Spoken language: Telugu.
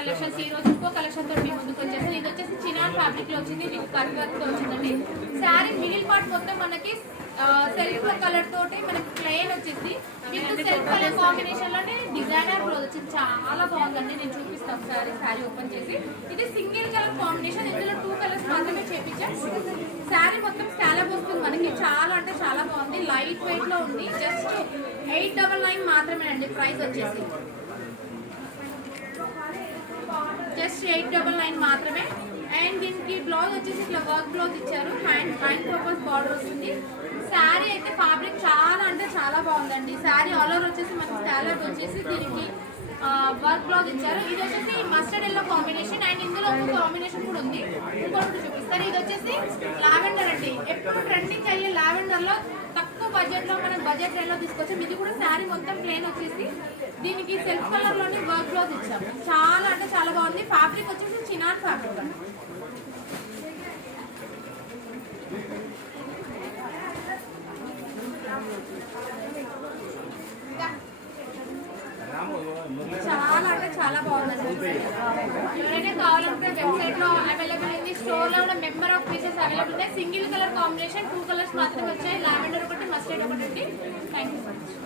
కలెక్షన్స్ ఈ రోజు ఇంకో కలెక్షన్ తోటి మీ ముందుకు వచ్చేసి ఇది వచ్చేసి చినాన్ ఫ్యాబ్రిక్ లో వచ్చింది విత్ కట్ వర్క్ తో వచ్చిందండి. శారీ మిడిల్ పార్ట్ మొత్తం మనకి సెల్ఫ్ కలర్ తోటి మనకి ప్లెయిన్ వచ్చేసి విత్ సెల్ఫ్ కలర్ కాంబినేషన్ లోనే డిజైనర్ బ్లౌజ్ వచ్చింది. చాలా బాగుందండి. నేను చూపిస్తాను ఒకసారి శారీ ఓపెన్ చేసి. ఇది సింగిల్ కలర్ కాంబినేషన్, ఇందులో 2 కలర్స్ మాత్రమే చేపించాం. శారీ మొత్తం స్కాలప్ వస్తుంది మనకి. చాలా అంటే చాలా బాగుంది. లైట్ వెయిట్ లో ఉంది. జస్ట్ 899 మాత్రమే అండి. ప్రైస్ వచ్చేసి జస్ట్ 899 మాత్రమే. అండ్ దీనికి బ్లౌజ్ వచ్చేసి ఇట్లా వర్క్ బ్లౌజ్ ఇచ్చారు. హ్యాండ్ పర్పస్ బార్డర్ వస్తుంది. శారీ అయితే ఫ్యాబ్రిక్ చాలా అంటే చాలా బాగుందండి. శారీ ఆల్ ఓవర్ వచ్చేసి మనకి స్కాలప్ వచ్చేసి దీనికి వర్క్ బ్లౌజ్ ఇచ్చారు. ఇది వచ్చేసి మస్టర్డ్ ఎల్లో కాంబినేషన్ అండ్ ఇందులో ఒక కాంబినేషన్ కూడా ఉంది. ఇంకోటి చూపిస్తారు. ఇది వచ్చేసి లావెండర్ అండి. ఎప్పుడు ట్రెండింగ్ అయ్యే లావెండర్ లో తక్కువ బడ్జెట్ లో మనం బడ్జెట్ రేట్ లో తీసుకొచ్చాం. ఇది కూడా శారీ మొత్తం ప్లేన్ వచ్చేసి దీనికి సెల్ఫ్ కలర్ లోని వర్క్ బ్లౌజ్ ఇచ్చాం. చాలా అంటే చాలా బాగుంది. ఫ్యాబ్రిక్ వచ్చేసి చినాన్ ఫ్యాబ్రిక్ అండి. చాలా అంటే చాలా బాగుందండి. ఎవరైనా కావాలంటే వెబ్సైట్ లో అవైలబుల్ ఉంది. స్టోర్ లో కూడా మెంబర్ ఆఫ్ పీసెస్ అవైలబుల్ ఉన్నాయి. సింగిల్ కలర్ కాంబినేషన్ 2 కలర్స్ మాత్రమే వచ్చాయి. లావెండర్ ఒకటి, మస్టర్డ్ ఒకటి ఉంది. Thank you so much.